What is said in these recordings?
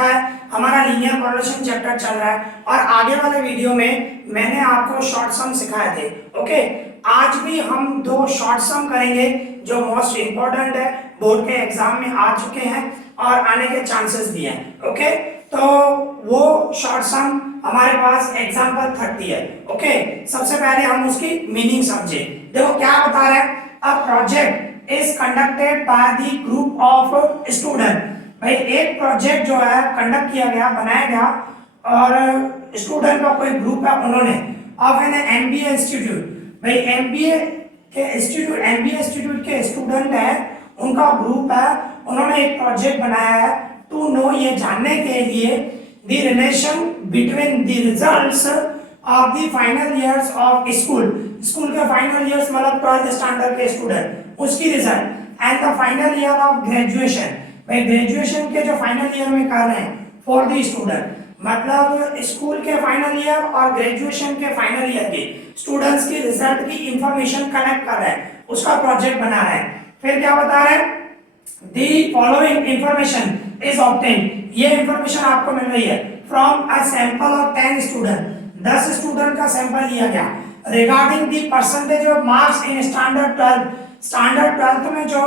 पता है हमारा लीनियर कोरिलेशन चैप्टर चल रहा है और आगे वाले वीडियो में मैंने आपको शॉर्ट सम सिखाए थे। ओके, आज भी हम दो शॉर्ट सम करेंगे जो मोस्ट इंपॉर्टेंट है, बोर्ड के एग्जाम में आ चुके हैं और आने के चांसेस भी हैं। ओके, तो वो शॉर्ट सम हमारे पास एग्जाम्पल 30 है। ओके, सबसे पहले हम उसकी मीनिंग समझे। देखो क्या बता रहा है, a project is conducted by the group of student. भाई एक प्रोजेक्ट जो है कंडक्ट किया गया, बनाया गया और स्टूडेंट का कोई ग्रुप है, उन्होंने ऑफ एन एमबीए इंस्टीट्यूट। भाई एमबीए के इंस्टीट्यूट के स्टूडेंट है, उनका ग्रुप है, उन्होंने एक प्रोजेक्ट बनाया है टू नो, ये जानने के लिए the relation between the results of the final years of school के फाइनल ईयर्स मतलब 12th स्टैंडर्ड के स्टूडेंट, उसकी result and the final year of graduation. भाई ग्रेजुएशन के जो फाइनल ईयर में कर रहे हैं फॉर द स्टूडेंट, मतलब स्कूल के फाइनल ईयर और ग्रेजुएशन के फाइनल ईयर के स्टूडेंट्स की रिजल्ट की इंफॉर्मेशन कलेक्ट कर रहे हैं, उसका प्रोजेक्ट बना रहे हैं। फिर क्या बता रहे हैं, the following information is obtained, ये इंफॉर्मेशन आपको मिल रही है from a sample of 10 student, 10 student का सैंपल लिया गया regarding the percentage of marks in standard 12 में जो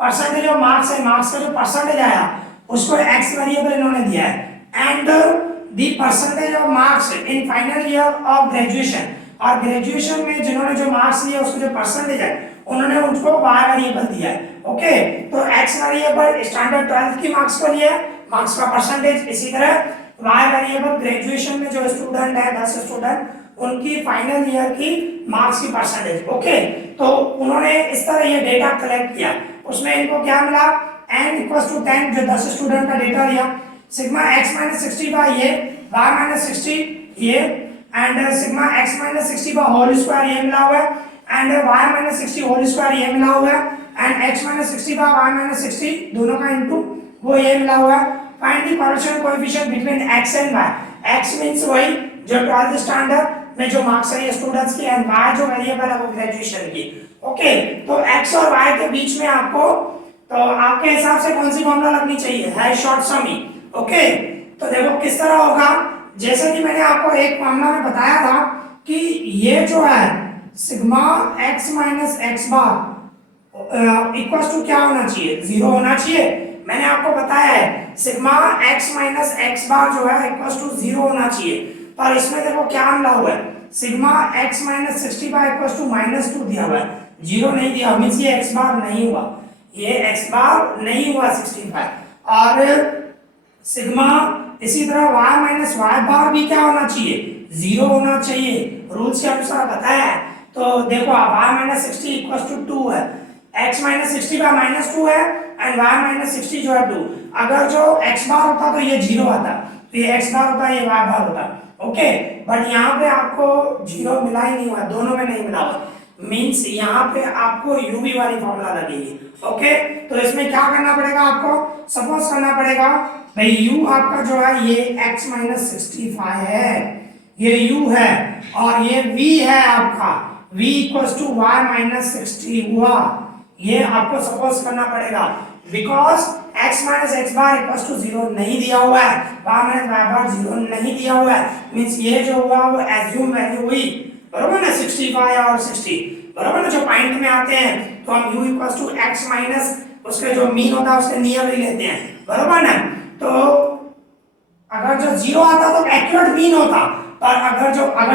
परसेंटेज ऑफ मार्क्स है, मार्क्स का जो परसेंटेज आया उसको एक्स वेरिएबल इन्होंने दिया है, and the percentage of marks in final year of graduation, और ग्रेजुएशन में जिन्होंने जो मार्क्स लिए उसको जो परसेंटेज है उन्होंने उसको वाई वेरिएबल दिया है। ओके, तो एक्स वेरिएबल स्टैंडर्ड 12 की मार्क्स को लिया, मार्क्स का परसेंटेज, इसी तरह वाई वेरिएबल ग्रेजुएशन में जो स्टूडेंट है 10 स्टूडेंट, उनकी फाइनल ईयर की मार्क्स की परसेंटेज। ओके, तो उन्होंने इस तरह ये डेटा कलेक्ट किया, उसमें इनको क्या मिला, n इक्वल्स टू 10 जो 10 स्टूडेंट का डेटा लिया, सिग्मा x माइनस 60 बाय ये y माइनस 60 ये and sigma x minus 60 by whole square ये मिला हुआ है and y minus 60 whole square ये मिला हुआ है and x minus 60 by y minus 60 दोनों का इनटू वो ये मिला हुआ है। Find the correlation coefficient between x and y, x means वही जो 12th स्टैंडर्ड में जो मार्क्स है स्टूडेंट्स की एंड y जो वेरिएबल है वो ग्रेजुएशन की। ओके, तो x और y के बीच में आपको, तो आपके हिसाब से कौन सी फॉर्मूला लगनी चाहिए, है शॉर्ट सम ही। ओके, तो देखो किस तरह होगा, जैसे कि मैंने आपको एक फॉर्मूला में बताया था कि ये जो है sigma x minus x bar equals to क्या होना चाहिए, 0 होना चाहिए। मैंने आपको बताया है सिग्मा x माइनस एक्स बार जो है इक्वल्स टू 0 होना चाहिए, पर इसमें देखो क्या मिला हुआ है, sigma x minus 60 bar equals to -2 दिया हुआ है, 0 नहीं दिया, मींस ये x बार नहीं हुआ, ये x बार नहीं हुआ 65, और सिग्मा इसी तरह y माइनस वाई बार भी क्या होना चाहिए, 0 होना चाहिए, रूल्स के अनुसार बताया है। तो देखो y माइनस 60 इक्वल्स टू 2 है, x माइनस 60 का -2 है एंड y माइनस 60 जो है 2, अगर जो x बार होता तो ये 0 आता, तो ये x बार होता, ये y बार होता। ओके, बट यहाँ पे आपको 0 मिला ही नहीं हुआ, दोनों में नहीं मिला हुआ, मींस यहाँ पे आपको u v वाली फॉर्मूला लगेगी। ओके, तो इसमें क्या करना पड़ेगा आपको, सपोज करना पड़ेगा भाई u आपका जो है ये x माइनस 65 है, ये u है और ये v है आपका, v equals to y minus 60 हुआ, ये आपको सपोज करना पड़ेगा because x minus x bar equals to 0 नहीं दिया हुआ है, y माइनस वाई बार 0 नहीं दिया हुआ है, मींस ये जो हुआ वो एज्यूम वैल्यू हुई, बरोबर ना, 65 और 60, बरोबर ना, जो पॉइंट में आते हैं तो हम u equals to x minus उसके जो मीन होता है उसके नियर ही लेते हैं, बरोबर ना। तो अगर जो 0 आता तो एक्यूरेट मीन होता, पर अगर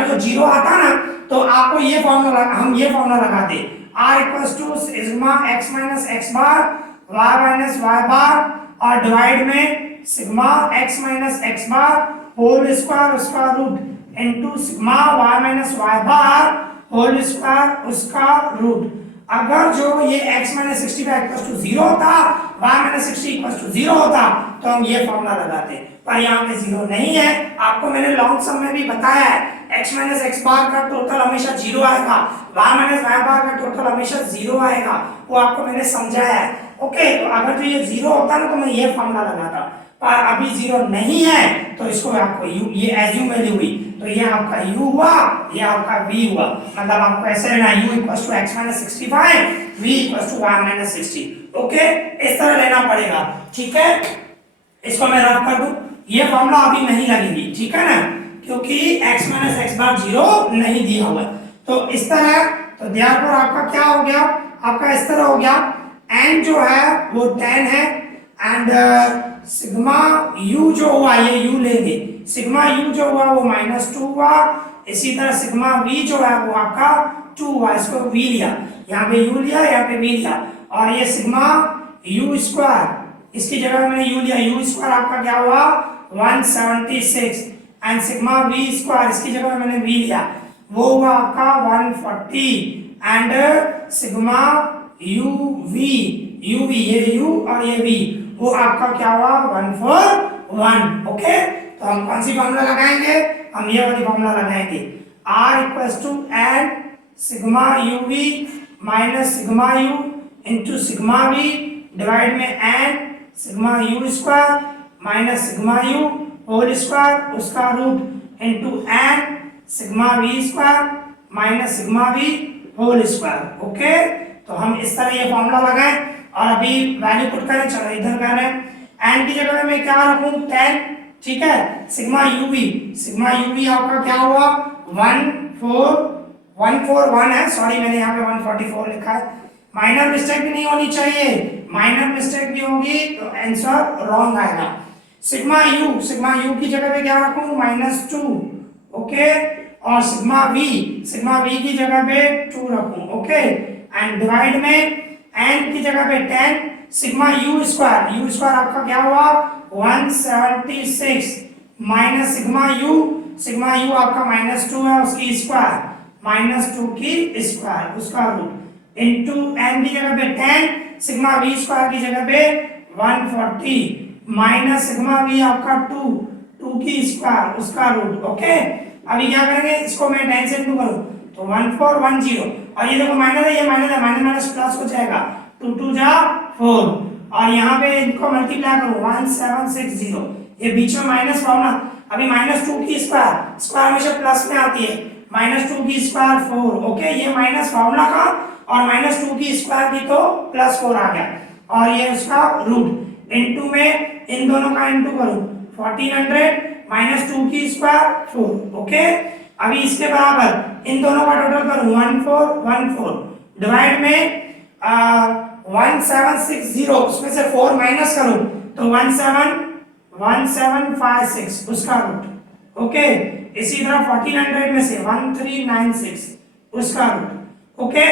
जो 0 आता ना तो आपको ये फॉर्मूला, हम ये फॉर्मूला लगाते r equals to sigma x minus x bar y minus y bar और डिवाइड में sigma x minus x bar whole square उसका root into sigma y minus y bar whole square उसका root. अगर जो ये x minus 60 का equals to 0 होता, y minus 60 equals to 0 होता, तो हम ये फॉर्मूला लगाते, पर यहाँ पे 0 नहीं है। आपको मैंने लॉन्ग सम में भी बताया है x माइनस एक्स बार का टोटल हमेशा 0 आएगा, y माइनस वाई बार का टोटल हमेशा 0 आएगा, वो आपको मैंने समझाया है। ओके, तो अगर जो ये 0 होता ना तो मैं ये फॉर्मूला लगाता, पर अभी 0 नहीं है तो इसको आपको u, ये एज्यूम वैल्यू हुई, तो ये आपका u हुआ, ये आपका v हुआ, मतलब आपको ऐसे लेना u equals to x minus 65, v equals to y minus 60। Okay, इस तरह लेना पड़ेगा, ठीक है। इसको मैं रफ कर दूं, ये फॉर्मूला अभी नहीं लगेगी, ठीक है ना, क्योंकि x माइनस एक्स बार 0 नहीं दिया हुआ। तो इस तरह, तो therefore आपका क्या हो गया, आपका इस तरह हो गया, n जो है वो 10 है एंड सिग्मा u जो हुआ, ये u लेंगे, सिग्मा u जो हुआ वो -2 हुआ। इसी तरह सिग्मा v जो है वो आपका 2 हुआ, इसको v लिया, यहाँ पे u लिया, यहाँ पे v लिया, और ये सिग्मा u स्क्वायर, इसकी जगह में मैंने u लिया, u स्क्वायर आपका क्या हुआ 176 एंड सिग्मा v स्क्वायर, इसकी जगह में मैंने v लिया, वो हुआ आपका 140 एंड सिग्मा uv, ये u और ये v, वो आपका क्या हुआ 141। ओके, तो हम कौन सी फॉर्मूला लगाएंगे, हम ये वाली फॉर्मूला लगाएंगे, r equals to n sigma uv minus sigma u into sigma v divide में n sigma u square minus sigma u whole square उसका root into n sigma v square minus sigma v whole square. Okay, तो हम इस तरह ये formula लगाएं और अभी वैल्यू पुट करें। चलो इधर कर रहे हैं, n की जगह में क्या रखूं 10, ठीक है, सिग्मा uv आपका क्या हुआ 141 है, सॉरी मैंने यहाँ पे 144 लिखा है, माइनर मिस्टेक भी नहीं होनी चाहिए, माइनर मिस्टेक भी होगी तो आंसर रॉन्ग आएगा। सिग्मा u की जगह पे क्या रखूं -2, ओके, और सिग्मा v की जगह पे 2 रखूं, ओके, एंड डिवाइड में n की जगह पे 10 सिग्मा u स्क्वायर आपका क्या हुआ 176 माइनस सिग्मा u आपका -2 है, उसकी स्क्वायर -2 की स्क्वायर उसका रूट इनटू n की जगह पे 10 सिग्मा v स्क्वायर की जगह पे 140 माइनस सिग्मा v आपका 2 की स्क्वायर उसका रूट। ओके, अभी क्या करेंगे, इसको मैं 10 से इंटू करूं तो 1410, और ये देखो माइनस है, ये माइनस है, माइनस माइनस प्लस हो जाएगा, 2 2 जा 4, और यहाँ पे इनको मल्टीप्लाई करो 1760, ये बीच में माइनस फॉर्मूला, अभी -2 की स्क्वायर हमेशा प्लस में आती है, -2 की स्क्वायर 4, ओके, ये माइनस फॉर्मूला का और -2 की स्क्वायर की तो +4 आ गया, और ये उसका रूट इनटू में इन दोनों का इनटू करूं 1400 -2 की स्क्वायर 4, ओके, अभी इसके बराबर इन दोनों का टोटल करूं 1414 डिवाइड में 1760, उसमें से 4 माइनस करूं तो 1756 उसका रूट, ओके, इसी तरह 1400 में से 1396 उसका रूट, ओके,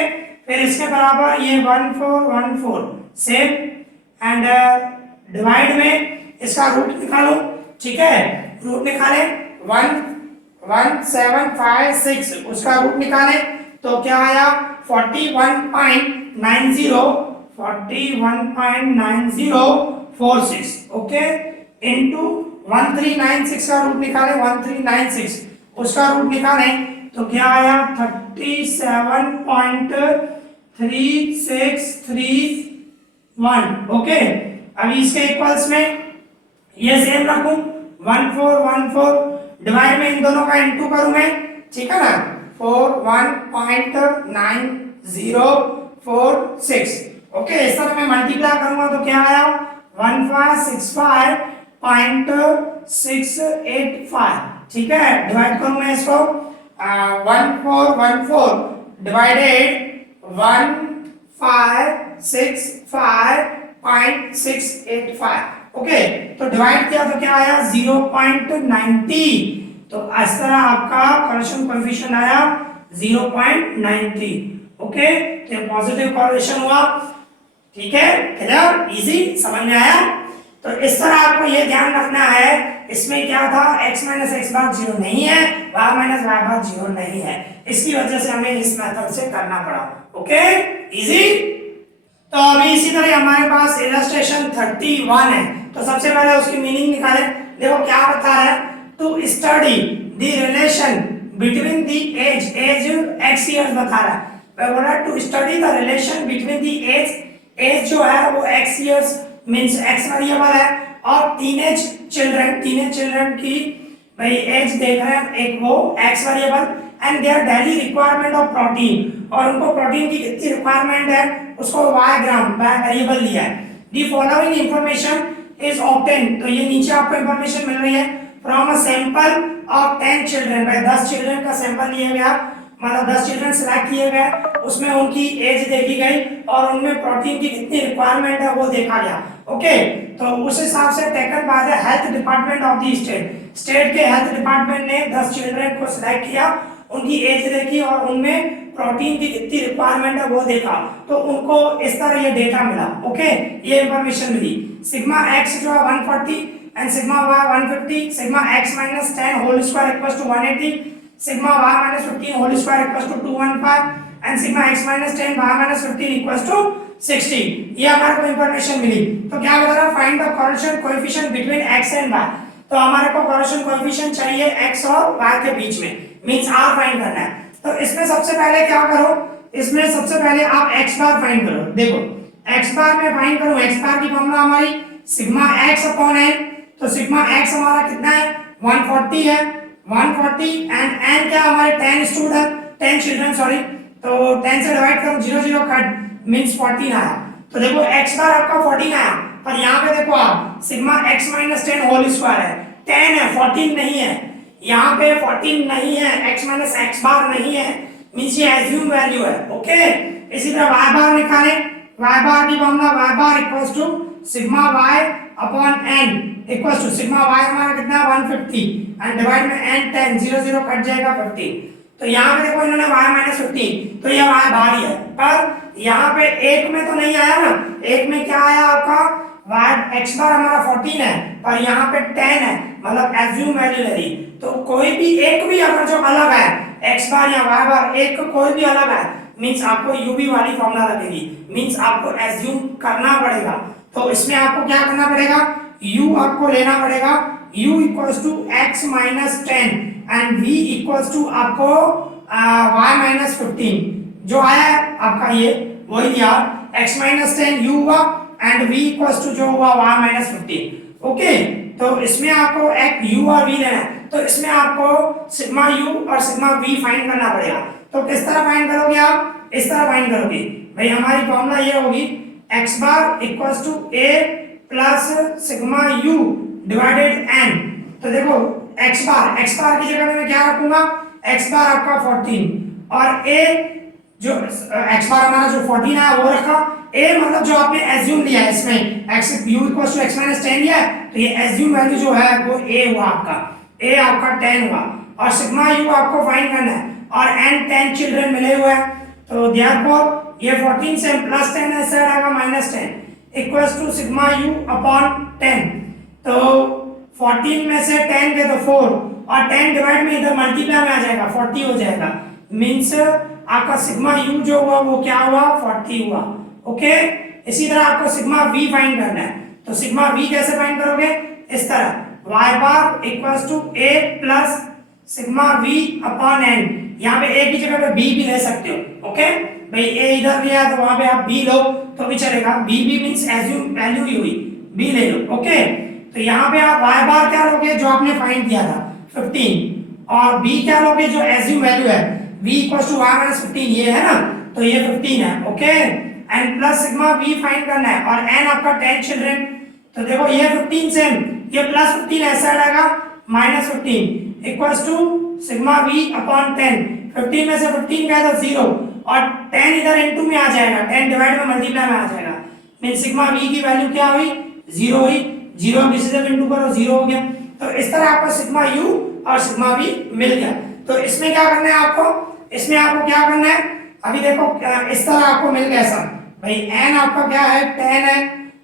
फिर इसके बराबर ये 1414 सेम एंड डिवाइड में इसका रूट निकालो, ठीक है, रूट निकाले 1756 उसका रूट निकाले तो क्या आया 41.9046, ओके, इनटू 1396 का रूट निकाले 1396 उसका रूट निकाले तो क्या आया 37.3631, ओके, अभी इसके इक्वल्स में ये सेम रखूं 1414 डिवाइड में इन दोनों का इनटू करूं मैं, ठीक है ना, 41.9046, ओके, इस तरह मैं मल्टीप्लाई करूंगा तो क्या आया 1565.685, ठीक है, डिवाइड करूं मैं इसको 1414 डिवाइडेड 1565.685, ओके, तो डिवाइड किया तो क्या आया 0.90, तो इस तरह आपका करेक्शन कोएफिशिएंट आया 0.90, ओके, तो पॉजिटिव करेक्शन हुआ, ठीक है, क्लियर, इजी, समझ में आया। तो इस तरह आपको ये ध्यान रखना है, इसमें क्या था x माइनस एक्स बार 0 नहीं है, y माइनस y बार 0 नहीं है, इसकी वजह से हमें इस मेथड से करना पड़ा, ओके, इजी। तो अभी इसी तरह हमारे पास इलस्ट्रेशन 31 है, तो सबसे पहले उसकी मीनिंग निकालें। देखो क्या बता रहा है, to study the relation between the age x years बता रहा है, मैं बोल रहा to study the relation between the age जो है वो x years means x variable है, और टीनेज चिल्ड्रन की भाई एज देख रहे हैं, एक वो x variable and their daily requirement of protein, और उनको प्रोटीन की कितनी रिक्वायरमेंट है उसको y ग्राम वेरिएबल लिया है। The following information is obtained, तो ये नीचे आपको इंफॉर्मेशन मिल रही है from a sample of 10 children, भाई 10 चिल्ड्रन का सैंपल लिया गया, मतलब 10 चिल्ड्रन सिलेक्ट किए गए, उसमें उनकी एज देखी गई और उनमें प्रोटीन की कितनी रिक्वायरमेंट है वो देखा गया। ओके, तो उस हिसाब से taken by the health department of the state, state के हेल्थ डिपार्टमेंट ने 10 चिल्ड्रन को सिलेक्ट किया, उनकी एज देखी और उनमें प्रोटीन की कितनी रिक्वायरमेंट है वो देखा, तो उनको इस तरह ये डेटा मिला। ओके, ये इंफॉर्मेशन मिली। सिग्मा एक्स जो है 140 and sigma y 150, sigma x minus 10 whole square equals to 180, sigma y minus 15 whole square equals to 215 and sigma x minus 10 y minus 15 equals to 60। ये हमारे को इंफॉर्मेशन मिली। तो क्या बता रहा है, find the correlation coefficient between x and y, तो हमारे को कोरिलेशन कोएफिशिएंट चाहिए एक्स और वाई के बीच में, मींस आर फाइंड करना है। तो इसमें सबसे पहले क्या करो, इसमें सबसे पहले आप x बार फाइंड करो। देखो x बार में फाइंड करूं, x बार की फॉर्मूला हमारी सिग्मा x अपॉन n, तो सिग्मा x हमारा कितना है 140 है, 140 एंड n क्या हमारे 10 स्टूडेंट 10 चिल्ड्रन सॉरी, तो 10 से डिवाइड करो 0 0 कट मींस 14 आया। तो देखो x बार आपका 14 आया, पर यहाँ पे देखो आप sigma x minus 10 whole square है, 10 है 14 नहीं है, यहाँ पे 14 नहीं है, x माइनस एक्स बार नहीं है, मींस ये एज्यूम वैल्यू है। ओके, इसी तरह y बार निकालें, y बार की formula y bar equals to sigma y upon n equals to sigma y हमारा कितना है 150 एंड डिवाइड में n 10 0 0 कट जाएगा 50, तो यहाँ पे देखो इन्होंने y माइनस 15, तो ये y बार ही है, पर यहाँ पे एक में तो नहीं आया ना, एक में क्या आया आपका y x बार हमारा 14 है पर यहाँ पे 10 है, मतलब एज्यूम वैल्यू ले रही, तो कोई भी एक भी अगर जो अलग है x बार या y बार एक कोई भी अलग है, मींस आपको u वाली फॉर्मूला लगेगी, मींस आपको एज्यूम करना पड़ेगा। तो इसमें आपको क्या करना पड़ेगा, u आपको लेना पड़ेगा u equals to x minus 10 and v equals to आपको y माइनस 15, जो आया है आपका ये वही दिया, x माइनस 10 u हुआ एंड v इक्वल्स टू जो हुआ y माइनस 15। ओके, तो इसमें आपको एक u और v लेना है, तो इसमें आपको सिग्मा u और सिग्मा v फाइंड करना पड़ेगा। तो किस तरह फाइंड करोगे आप, इस तरह फाइंड करोगे भाई, हमारी फॉर्मूला ये होगी x bar equals to a plus sigma u divided n। तो देखो x बार की जगह मैं क्या रखूंगा, x बार आपका 14 और a जो x बार हमारा जो 14 है वो रखा, a मतलब जो आपने एज्यूम लिया है इसमें x u equals to x minus 10 लिया है, तो ये एज्यूम वैल्यू जो है वो a हुआ आपका, a आपका 10 हुआ और सिग्मा u आपको फाइंड करना है और n 10 चिल्ड्रन मिले हुए हैं, तो देयरफॉर ये 14 से प्लस 10 है सर आएगा minus 10 equals to sigma u upon 10, तो 14 में से 10 के तो 4 और 10 डिवाइड में इधर मल्टीप्लाई में आ जाएगा 40 हो जाएगा, मींस आपका सिग्मा u जो हुआ वो क्या हुआ 40 हुआ। ओके, इसी तरह आपको सिग्मा v फाइंड करना है, तो सिग्मा v कैसे फाइंड करोगे, इस तरह y bar equals to a plus sigma v upon n, यहाँ पे a की जगह पे b भी ले सकते हो। ओके भाई, a इधर लिया तो वहां पे आप b लो तो भी चलेगा, b भी मींस एज्यूम वैल्यू ही हुई, b ले लो। ओके, तो यहाँ पे आप y बार क्या लोगे जो आपने फाइंड किया था 15 और b क्या लोगे जो एज्यूम वैल्यू है v equals to y minus 15 ये है ना, तो ये 15 है। Okay, and plus sigma v find करना है और n आपका 10 चिल्ड्रन, तो देखो ये 15 से ये प्लस 15 ऐसा आएगा minus 15 equals to sigma v upon 10, 15 में से 15 गया तो 0 और 10 इधर इनटू में आ जाएगा, 10 डिवाइड में मल्टीप्लाई में आ जाएगा, मीन सिग्मा v की वैल्यू क्या हुई 0 हुई, 0 किसी से इनटू करो 0 हो गया, तो इस तरह आपको सिग्मा u और सिग्मा v मिल गया। तो इसमें क्या करना है आपको, इसमें आपको क्या करना है, अभी देखो इस तरह आपको मिल गया सब भाई, n आपका क्या है 10 है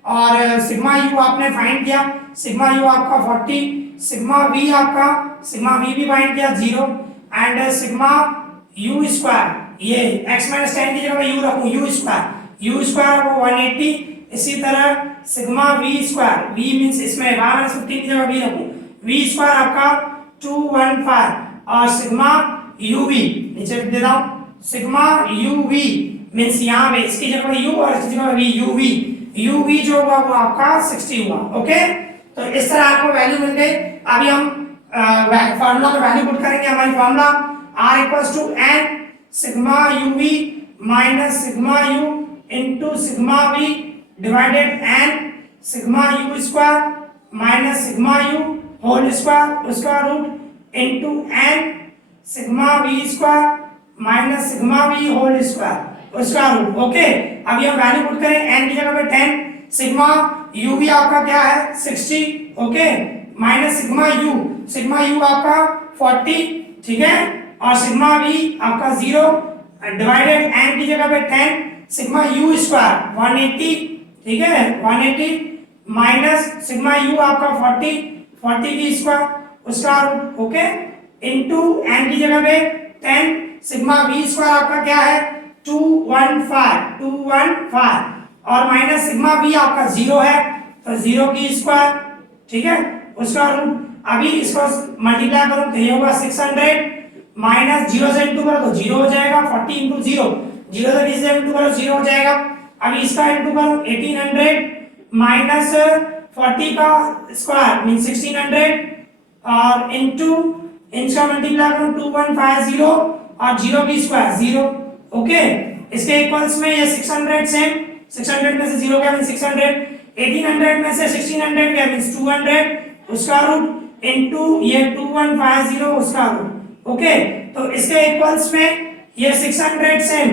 और सिग्मा u आपने फाइंड किया, सिग्मा u आपका 40, सिग्मा v आपका सिग्मा v भी फाइंड किया 0 एंड सिग्मा u स्क्वायर ये x माइनस 10 की जगह u रखूं u स्क्वायर वो 180, इसी तरह sigma v square v means इसमें y माइनस 15 की जगह v रखूं, v स्क्वायर आपका 215 और सिग्मा uv नीचे लिख देता हूं, सिग्मा uv मींस यहाँ पे इसकी जगह u और इसकी जगह v uv जो हुआ वो आपका 60 हुआ। ओके, तो इस तरह आपको वैल्यू मिल गई। अभी हम फार्मूला में वैल्यू पुट करेंगे, हमारी formula r equals to n sigma uv minus sigma u into sigma v divided n sigma u square minus sigma u whole square उसका root into n sigma v square minus sigma v whole square उसका root. Okay, अब ये value put करें, N की जगह पे 10, sigma you भी आपका क्या है 60, ओके, माइनस सिग्मा यू आपका 40, ठीक है, और सिग्मा वी आपका 0 डिवाइडेड एन की जगह पे 10 सिग्मा यू स्क्वायर 180, ठीक है 180 माइनस सिग्मा यू आपका 40 की स्क्वायर उसका रूट, ओके, इनटू एन की जगह पे 10 सिग्मा वी स्क्वायर आपका क्या है 215 और माइनस सिग्मा वी आपका 0 है तो 0 की स्क्वायर, ठीक है, उसका रूट। अभी इसको मल्टीप्लाई करो तो ये होगा 600 माइनस 0 से इंटू करो तो 0 हो जाएगा, 40 इंटू 0 0 से 20 से इंटू करो 0 हो जाएगा। अभी इसका इंटू करो 1800 माइनस 40 का स्क्वायर मीन 1600 और इंटू इनका मल्टीप्लाई करो 2150 और 0 की स्क्वायर 0, ओके, इसके इक्वल्स में ये 600 सेम, 600 में से 0 गया मीन 600, 1800 में से 1600 गया मीन 200 उसका रूट इनटू ये 2150 उसका रूट, ओके, तो इसके इक्वल्स में ये 600 सेम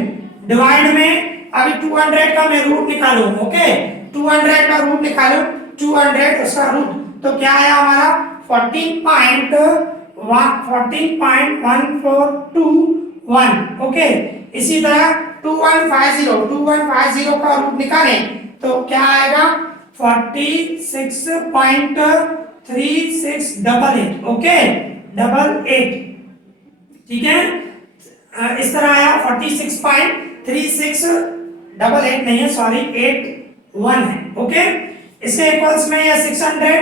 डिवाइड में अभी 200 का मैं रूट निकालूं, ओके, 200 का रूट निकालूं 200 उसका रूट तो क्या आया हमारा 14.14.1421, ओके। इसी तरह 2150 का रूट निकालें तो क्या आएगा 46.3688, ओके, 88, ठीक है, इस तरह आया 46.3688 नहीं है सॉरी 81 है, ओके। इसके इक्वल्स में ये 600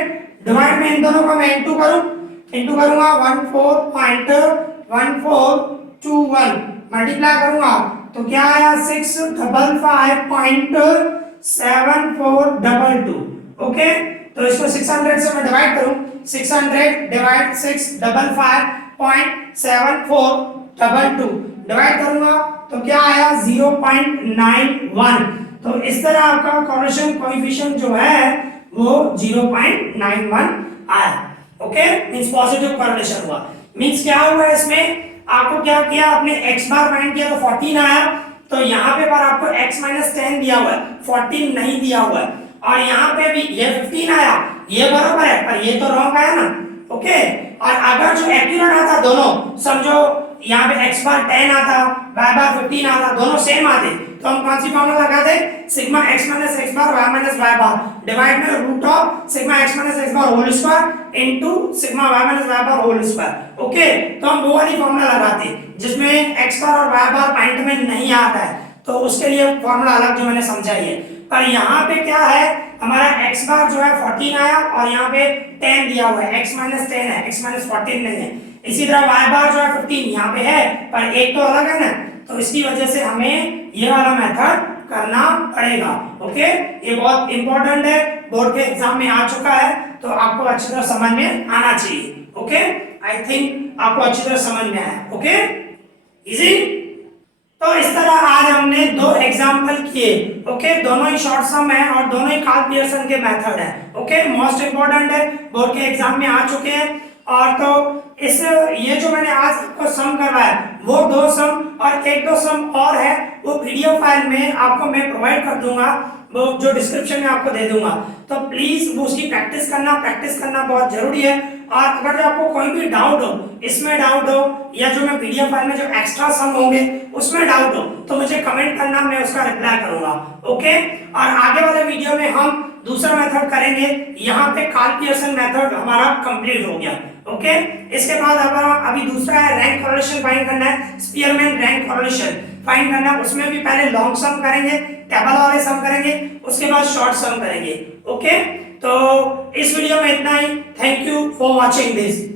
डिवाइड में इन दोनों को मैं इंटू करूंगा 14.1421 मल्टीप्लाई करूंगा तो क्या आया 655.7422, ओके, तो इसको 600 से मैं डिवाइड करूं 600 डिवाइड 655.7422 डिवाइड करूंगा तो क्या आया 0.91, तो इस तरह आपका कोरिलेशन कोएफिशिएंट जो है वो 0.91 आया, ओके, मींस पॉजिटिव कोरिलेशन हुआ। मींस क्या हुआ इसमें आपको क्या किया आपने x बार फाइंड किया तो 14 आया, तो यहाँ पे पर आपको x माइनस 10 दिया हुआ है 14 नहीं दिया हुआ है, और यहाँ पे भी ये 15 आया ये बराबर है पर ये तो रॉन्ग आया ना, ओके। और अगर जो एक्यूरेट आता दोनों समझो यहाँ पे x बार 10 आता y बार 15 आता दोनों सेम आते तो हम कौन सी फॉर्मूला लगाते sigma x minus x bar y minus y bar divide में root of sigma x minus x bar whole square into sigma y minus y bar whole square, okay, तो हम वो वाली फॉर्मूला लगाते जिसमें x बार और y बार point में नहीं आता है तो उसके लिए फॉर्मूला अलग जो मैंने समझाई है। पर यहाँ पे क्या है हमारा x बार जो है 14 आया और यहाँ पे 10 दिया हुआ है x माइनस 10 है x माइनस 14 नहीं है। इसी तरह y बार जो है 15 यहाँ पे है पर एक तो अलग है ना, तो इसकी वजह से हमें ये वाला मेथड करना पड़ेगा, ओके। ये बहुत इंपॉर्टेंट है, बोर्ड के एग्जाम में आ चुका है तो आपको अच्छी तरह समझ में आना चाहिए, ओके। आई थिंक आपको अच्छी तरह समझ में आया, ओके, इजी। तो इस तरह आज हमने दो एग्जाम्पल किए, ओके, दोनों ही शॉर्ट सम है और दोनों ही कार्ल पियर्सन के मेथड है, ओके, मोस्ट इंपॉर्टेंट है, बोर्ड के एग्जाम में आ चुके हैं। और तो इस ये जो मैंने आज आपको सम करवाया वो दो सम और एक दो सम और है वो पीडीएफ फाइल में आपको मैं प्रोवाइड कर दूंगा, वो जो डिस्क्रिप्शन में आपको दे दूंगा, तो प्लीज वो उसकी प्रैक्टिस करना बहुत जरूरी है। और अगर आपको कोई भी डाउट हो, इसमें डाउट हो या जो मैं पीडीएफ फाइल में जो एक्स्ट्रा सम होंगे उसमें डाउट हो तो मुझे कमेंट करना, मैं उसका रिप्लाई करूंगा, ओके। और आगे वाले वीडियो में हम दूसरा मेथड करेंगे, यहाँ पे कार्ल पियर्सन मेथड हमारा कंप्लीट हो गया, ओके। इसके बाद हमारा अभी दूसरा है रैंक कोरिलेशन फाइंड करना है, स्पीयरमैन रैंक कोरिलेशन फाइंड करना है। उसमें भी पहले लॉन्ग सम करेंगे, टेबल वाले सम करेंगे, उसके बाद शॉर्ट सम करेंगे, ओके। तो इस वीडियो में इतना ही, thank you for watching this.